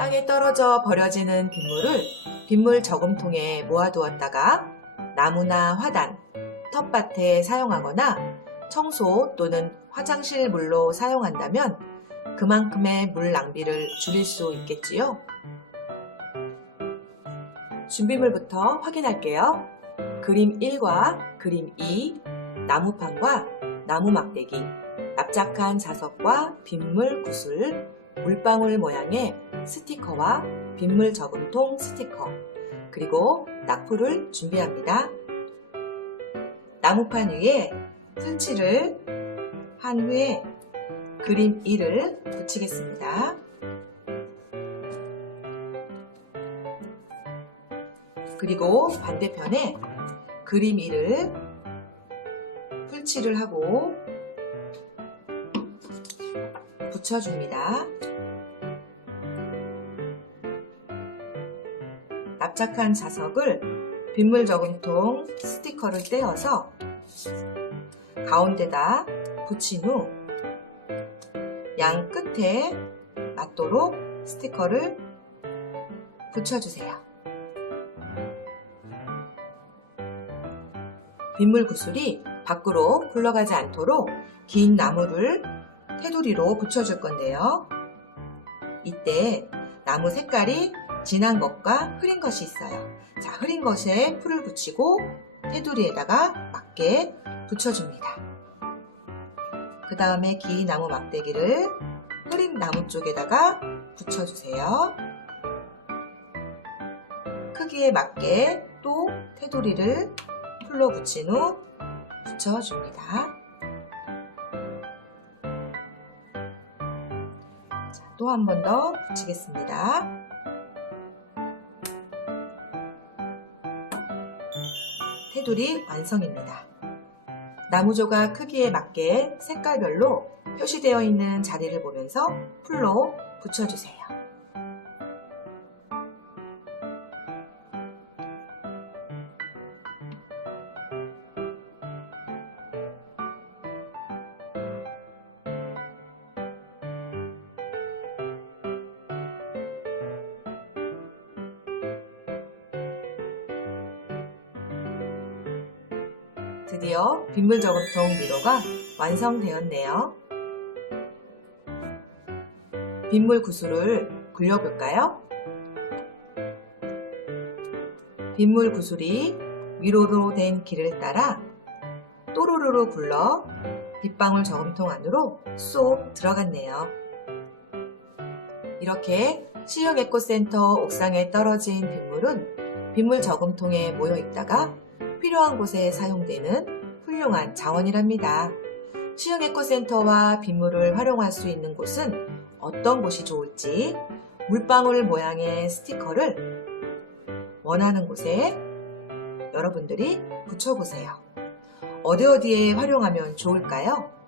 땅에 떨어져 버려지는 빗물을 빗물 저금통에 모아두었다가 나무나 화단, 텃밭에 사용하거나 청소 또는 화장실 물로 사용한다면 그만큼의 물 낭비를 줄일 수 있겠지요. 준비물부터 확인할게요. 그림 1과 그림 2, 나무판과 나무 막대기, 납작한 자석과 빗물 구슬, 물방울 모양의 스티커와 빗물 저금통 스티커, 그리고 낙풀을 준비합니다. 나무판 위에 틀칠을 한 후에 그림 1을 붙이겠습니다. 그리고 반대편에 그림 1을 풀칠을 하고 붙여줍니다. 납작한 자석을 빗물 저금통 스티커를 떼어서 가운데다 붙인 후 양 끝에 맞도록 스티커를 붙여주세요. 빗물 구슬이 밖으로 굴러가지 않도록 긴 나무를 테두리로 붙여줄 건데요. 이때 나무 색깔이 진한 것과 흐린 것이 있어요. 자, 흐린 것에 풀을 붙이고 테두리에다가 맞게 붙여줍니다. 그 다음에 긴 나무 막대기를 흐린 나무 쪽에다가 붙여주세요. 크기에 맞게 또 테두리를 풀로 붙인 후 붙여줍니다. 또 한 번 더 붙이겠습니다. 테두리 완성입니다. 나무 조각 크기에 맞게 색깔별로 표시되어 있는 자리를 보면서 풀로 붙여주세요. 드디어 빗물 저금통 미로가 완성되었네요. 빗물 구슬을 굴려볼까요? 빗물 구슬이 위로로 된 길을 따라 또르르르 굴러 빗방울 저금통 안으로 쏙 들어갔네요. 이렇게 시흥에코센터 옥상에 떨어진 빗물은 빗물 저금통에 모여 있다가 필요한 곳에 사용되는 훌륭한 자원이랍니다. 시흥에코센터와 빗물을 활용할 수 있는 곳은 어떤 곳이 좋을지 물방울 모양의 스티커를 원하는 곳에 여러분들이 붙여보세요. 어디 어디에 활용하면 좋을까요?